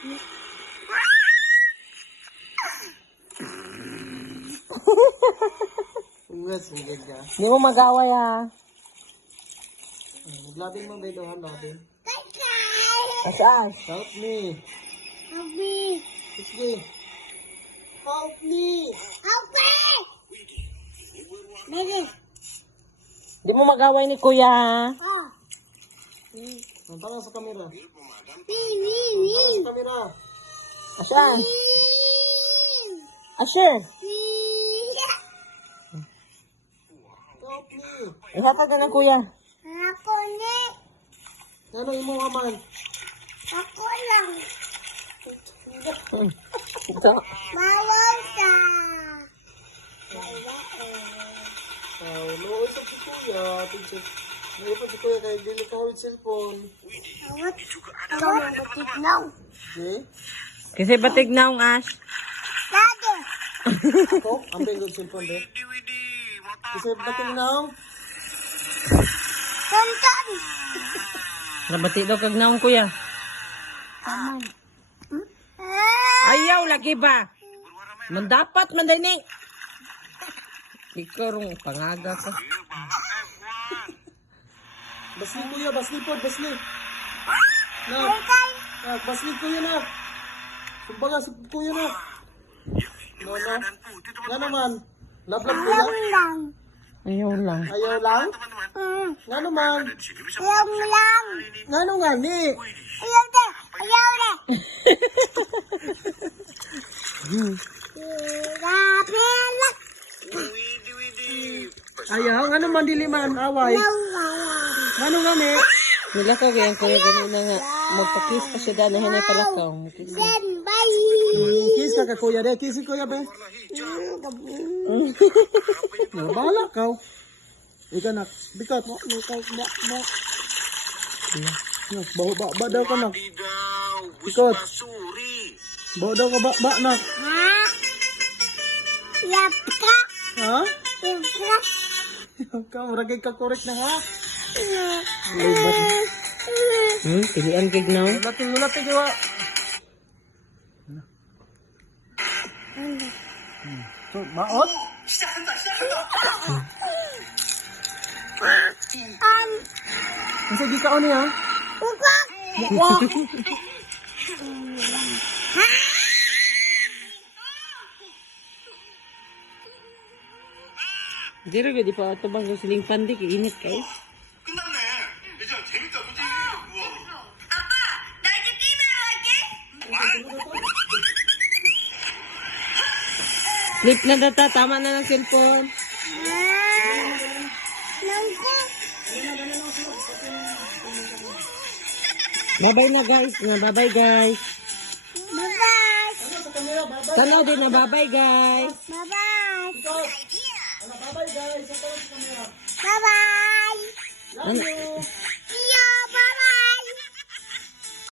Hindi mo mag-away ha. Labing mo, Beto, ha? Labing. Asaan? Help me. Help me. Sige. Help me. Help me. Baby. Hindi mo mag-away ni kuya ha. Oh. Tanga sa kamera. Me. Tanga sa kamera. Asaan? Asher. Help me. Ihatag na ng kuya. Ako ni. Ano imo ka man? Ako lang. Ito. Bawal ka. Luoy sa si kuya. Ngayon pa si kuya kaya dili ka with cellphone. Awat. Awat. Tignaw. Okay? Kasi batig na ang Ash. Dado. Ako? Ang benggod cellphone, be? Kasi bating na ako? Tonton. Nabati daw kag naong kuya. Aman. Ayaw, lagi ba? Mandapat, mandani. Ikaw rong pangaga ka. Basli kuya, basli po, basli. Na, basli kuya na. Kumbaga si kuya na. No, no. Nga naman. Lablab kuya. Lang. Ayaw lang. Ayaw lang. Nga naman. Ayaw lang. Nga nung nga ni. Ayaw na. Ayaw na. Rapela. Ayaw, nga naman diliman, away. Nga nung nga ni. Nila ka kaya kuya ganun na nga. Magpa-kiss pa siya dahil na palakaw. Then, bye. Kiss ka ka kuya, de. Kiss si kuya, be. Bahala ka. Ika nak. Bikat mo. Ba daw ka nak. Bikat. Ba daw ka ba nak. Ha? Yap ka. Ha? Yap ka. Ka, maragay ka correct na ha. Pilihan kig na. Ulating gawa. So, maot? Kasi di ka o niya? Uka. Mukha! Di rin di pa ito bang siling pandi kay init kay. 끝났네. 이제 재밌다, 그치? 우와. 아빠, 나 이제 게임하러 갈게. Sleep na data, tama na ng cellphone. Nangko. Bye-bye na guys. Bye-bye guys. Bye-bye. Tanaw din na bye-bye guys. Bye-bye.